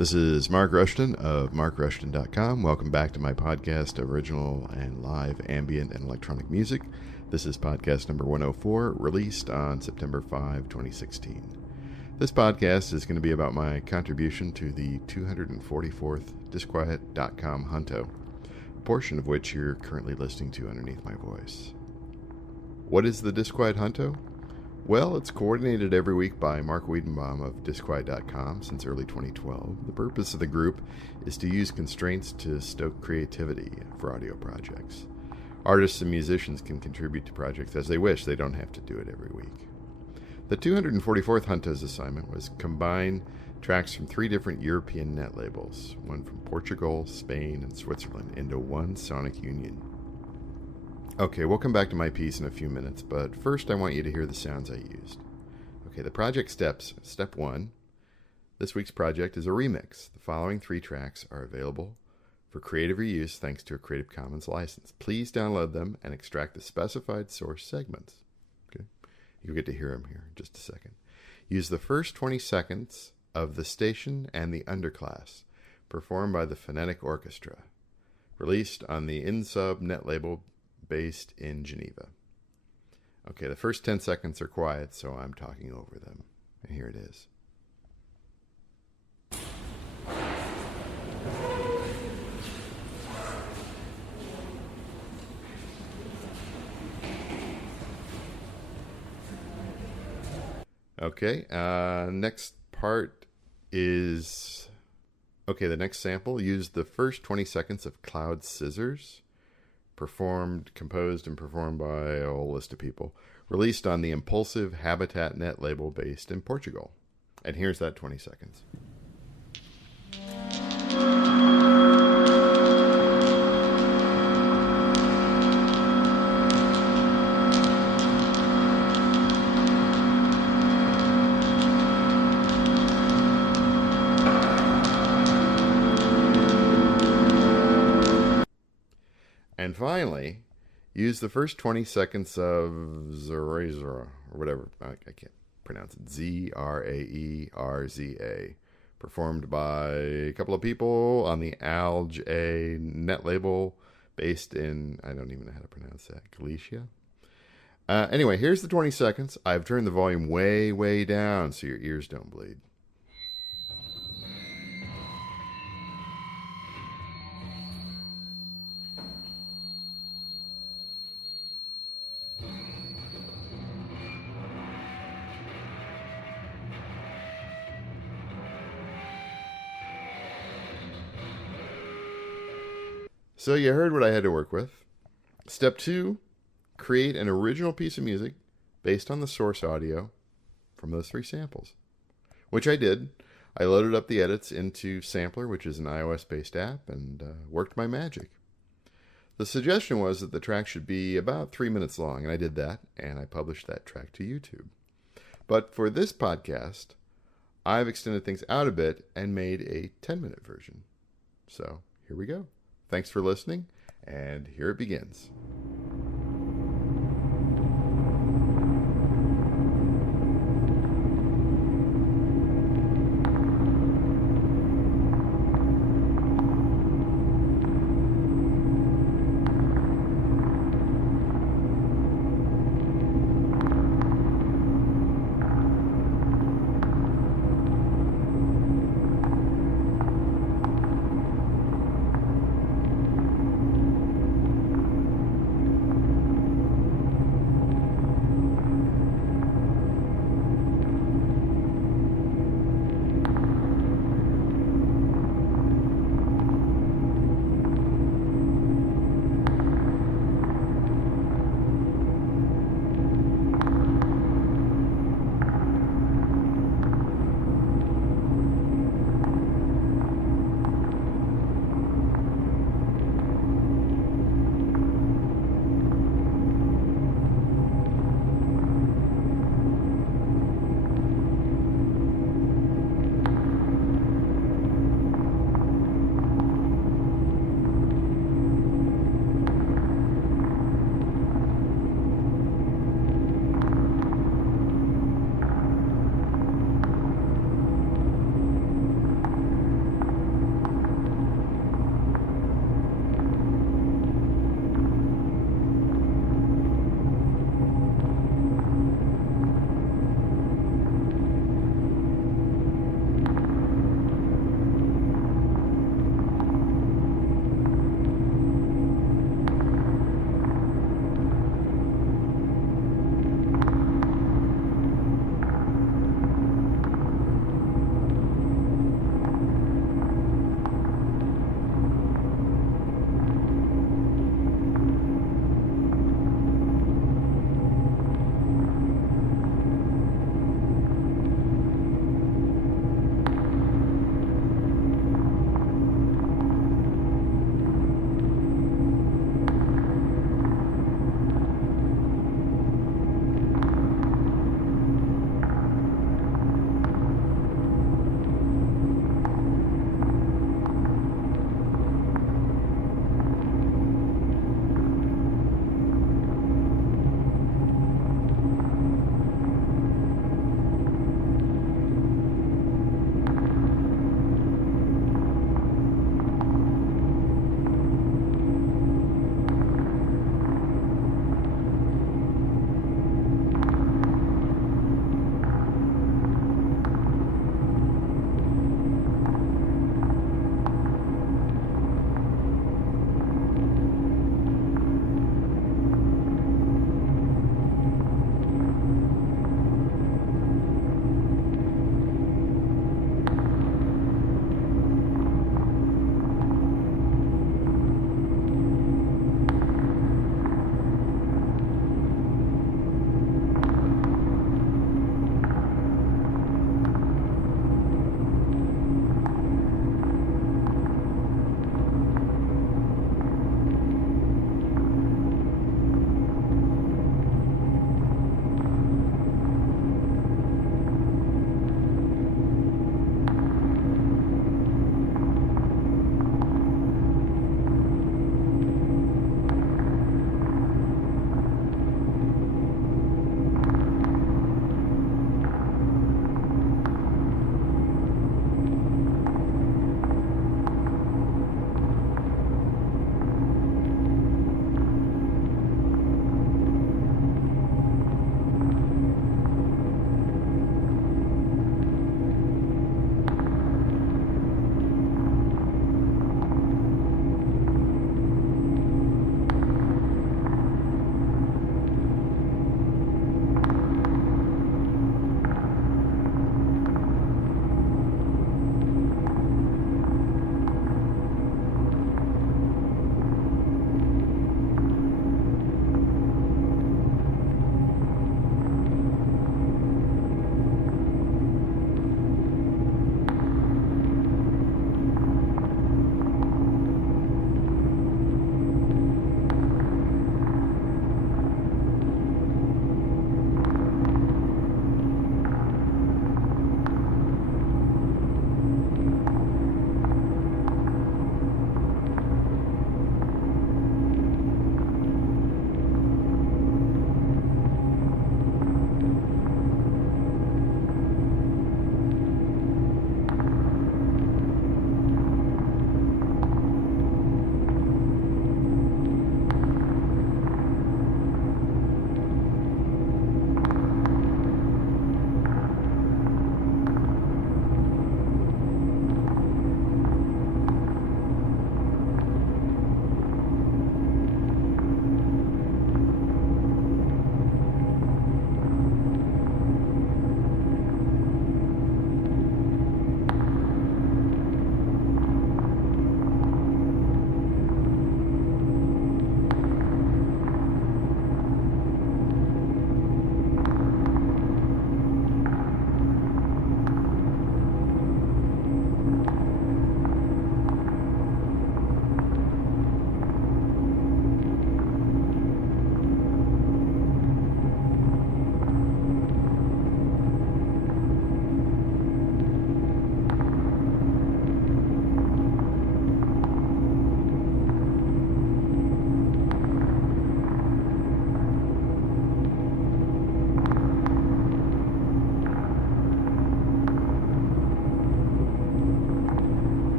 This is Mark Rushton of markrushton.com. Welcome back to my podcast, Original and Live Ambient and Electronic Music. This is podcast number 104, released on September 5, 2016. This podcast is going to be about my contribution to the 244th Disquiet.com Hunto, a portion of which you're currently listening to underneath my voice. What is the Disquiet Hunto? Well, it's coordinated every week by Mark Wiedenbaum of Disquiet.com since early 2012. The purpose of the group is to use constraints to stoke creativity for audio projects. Artists and musicians can contribute to projects as they wish. They don't have to do it every week. The 244th Hunto's assignment was combine tracks from 3 different European net labels, one from Portugal, Spain, and Switzerland, into one sonic union. Okay, we'll come back to my piece in a few minutes, but first I want you to hear the sounds I used. Okay, the project steps. Step 1. This week's project is a remix. The following 3 tracks are available for creative reuse thanks to a Creative Commons license. Please download them and extract the specified source segments. Okay, you'll get to hear them here in just a second. Use the first 20 seconds of The Station and the Underclass, performed by the Phonetic Orchestra, released on the InSub net label based in Geneva. Okay, the first 10 seconds are quiet, so I'm talking over them. And here it is. Okay, next part is... Okay, the next sample used the first 20 seconds of Cloud Scissors, composed and performed by a whole list of people, released on the Impulsive Habitat net label based in Portugal. And here's that 20 seconds. And finally, use the first 20 seconds of Zeraza, or whatever, I can't pronounce it, Zraerza, performed by a couple of people on the Alge A net label based in, I don't even know how to pronounce that, Galicia. Anyway, here's the 20 seconds. I've turned the volume way, way down so your ears don't bleed. So you heard what I had to work with. Step 2, create an original piece of music based on the source audio from those 3 samples, which I did. I loaded up the edits into Sampler, which is an iOS-based app, and worked my magic. The suggestion was that the track should be about 3 minutes long, and I did that, and I published that track to YouTube. But for this podcast, I've extended things out a bit and made a 10-minute version. So here we go. Thanks for listening, and here it begins.